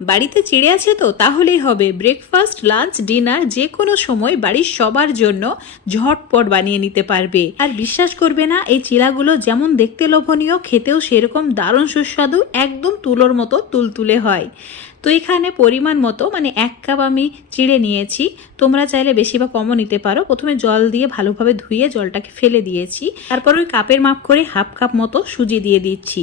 বাড়িতে চিড়ে আছে তো তাহলেই হবে ব্রেকফাস্ট, লাঞ্চ, ডিনার যে কোনো সময় বাড়ির সবার জন্য ঝটপট বানিয়ে নিতে পারবে। আর বিশ্বাস করবে না, এই চিড়াগুলো যেমন দেখতে লোভনীয়, খেতেও সেরকম দারুণ সুস্বাদু, একদম তুলোর মতো তুলতুলে হয়। তো এখানে পরিমাণ মতো মানে 1 কাপ আমি চিড়ে নিয়েছি। তোমরা চাইলে বেশি বা কমও নিতে পারো। প্রথমে জল দিয়ে ভালোভাবে ধুয়ে জলটাকে ফেলে দিয়েছি। তারপর ওই কাপের মাপ করে 1/2 কাপ মতো সুজি দিয়ে দিচ্ছি।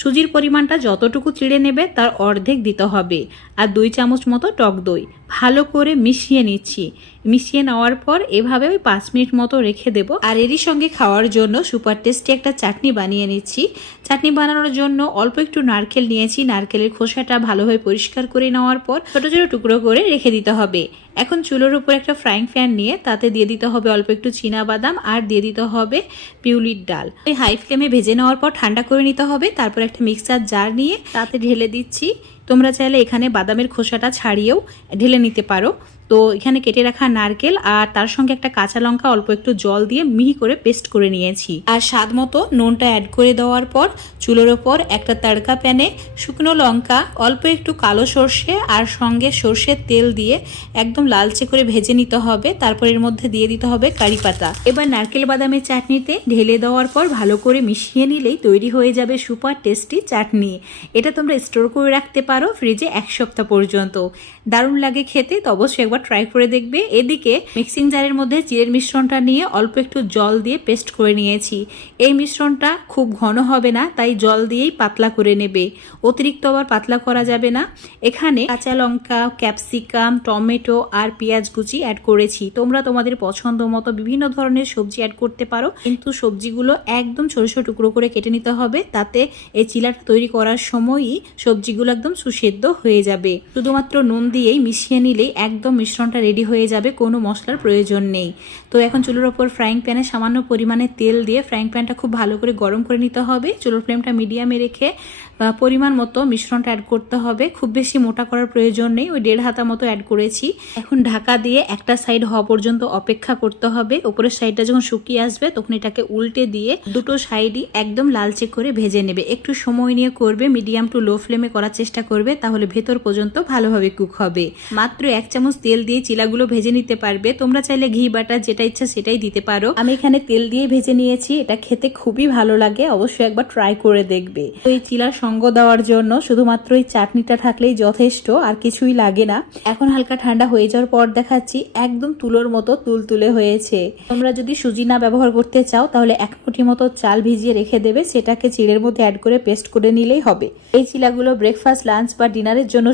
সুজির পরিমাণটা যতটুকু চিড়ে নেবে তার অর্ধেক দিতে হবে। আর 2 চামচ মতো টক দই ভালো করে মিশিয়ে নিচ্ছি। মিশিয়ে নেওয়ার পর এভাবে ওই 5 মিনিট মতো রেখে দেবো। আর এরই সঙ্গে খাওয়ার জন্য সুপার টেস্টি একটা চাটনি বানিয়ে নিচ্ছি। চাটনি বানানোর জন্য অল্প একটু নারকেল নিয়েছি। নারকেলের খোসাটা ভালোভাবে পরিষ্কার করে নেওয়ার পর ছোট ছোট টুকরো করে রেখে দিতে হবে। এখন চুলোর উপর একটা ফ্রাইং প্যান নিয়ে তাতে দিয়ে দিতে হবে অল্প একটু বাদাম আর দিয়ে দিতে হবে পিউলির ডাল। এই হাই ফ্লেমে ভেজে নেওয়ার পর ঠান্ডা করে নিতে হবে। তারপর একটা মিক্সার জার নিয়ে তাতে ঢেলে দিচ্ছি। তোমরা চাইলে এখানে বাদামের খোসাটা ছাড়িয়েও ঢেলে নিতে পারো। তো এখানে কেটে রাখা নারকেল আর তার সঙ্গে একটা কাঁচা লঙ্কা অল্প একটু জল দিয়ে মিহি করে পেস্ট করে নিয়েছি। আর স্বাদ মতো নুনটা অ্যাড করে দেওয়ার পর চুলোর ওপর একটা তড়কা প্যানে শুকনো লঙ্কা, অল্প একটু কালো সর্ষে আর সঙ্গে সর্ষের তেল দিয়ে একদম লালচে করে ভেজে নিতে হবে। তারপর এর মধ্যে দিয়ে দিতে হবে কারি পাতা। এবার নারকেল বাদামের চাটনিতে ঢেলে দেওয়ার পর ভালো করে মিশিয়ে নিলেই তৈরি হয়ে যাবে সুপার টেস্টি চাটনি। এটা তোমরা স্টোর করে রাখতে পারো ফ্রিজে 1 সপ্তাহ পর্যন্ত। দারুণ লাগে খেতে, তো অবশ্যই একবার ট্রাই করে দেখবে। এদিকে মিক্সিং জারের মধ্যে চিড়ের মিশ্রণটা নিয়ে অল্প একটু জল দিয়ে পেস্ট করে নিয়েছি। এই মিশ্রণটা খুব ঘন হবে না, তাই জল দিয়েই পাতলা করে নেবে। অতিরিক্ত আবার পাতলা করা যাবে না। এখানে কাঁচা লঙ্কা, ক্যাপসিকাম, টমেটো আর পেঁয়াজ কুচি অ্যাড করেছি। তোমরা তোমাদের পছন্দ মতো বিভিন্ন ধরনের সবজি অ্যাড করতে পারো, কিন্তু সবজিগুলো একদম ছোট ছোট টুকরো করে কেটে নিতে হবে। তাতে এই চিলাটা তৈরি করার সময়ই সবজিগুলো একদম সুসেদ্ধ হয়ে যাবে। শুধুমাত্র নুন দিয়েই মিশিয়ে নিলেই একদম মিশ্রণটা রেডি হয়ে যাবে, কোনো মশলার প্রয়োজন নেই। তো এখন চুলোর ওপর ফ্রাইং প্যানে সামান্য পরিমাণে তেল দিয়ে ফ্রাইং প্যানটা খুব ভালো করে গরম করে নিতে হবে। চুলোর ফ্লেমটা মিডিয়ামে রেখে পরিমাণ মতো মিশ্রণটা অ্যাড করতে হবে। খুব বেশি মোটা করার প্রয়োজন নেই, ওই 1.5 হাতা মতো অ্যাড করেছি। এখন ঢাকা দিয়ে একটা সাইড হওয়া পর্যন্ত অপেক্ষা করতে হবে। উপরের সাইডটা যখন শুকিয়ে আসবে তখন এটাকে উল্টে দিয়ে দুটো সাইডই একদম লালচে করে ভেজে নেবে। একটু সময় নিয়ে করবে, মিডিয়াম টু লো ফ্লেমে করার চেষ্টা করবে, তাহলে ভেতর পর্যন্ত ভালোভাবে কুক হবে। মাত্র 1 চামচ তেল দিয়ে চিলাগুলো ভেজে নিতে পারবে। তোমরা চাইলে ঘি বাটার যেটা ইচ্ছা সেটাই দিতে পারো। আমি এখানে তেল দিয়ে ভেজে নিয়েছি। এটা খেতে খুবই ভালো লাগে, অবশ্যই একবার ট্রাই করে দেখবে। তো এই চিলার সঙ্গ দেওয়ার জন্য শুধুমাত্র এই চাটনিটা থাকলেই যথেষ্ট, আর কিছুই লাগে না। এখন হালকা ঠান্ডা হয়ে যাওয়ার পর দেখাচ্ছি, একদম তুলোর মতো তুলতুলে হয়েছে। তোমরা যদি সুজি না ব্যবহার করতে চাও তাহলে 1 মুঠি মতো চাল ভিজিয়ে রেখে দেবে, সেটাকে চিড়ের মধ্যে অ্যাড করে পেস্ট করে নিলেই হবে। এই চিলাগুলো ব্রেকফাস্ট, লাঞ্চ বা ডিনারের জন্য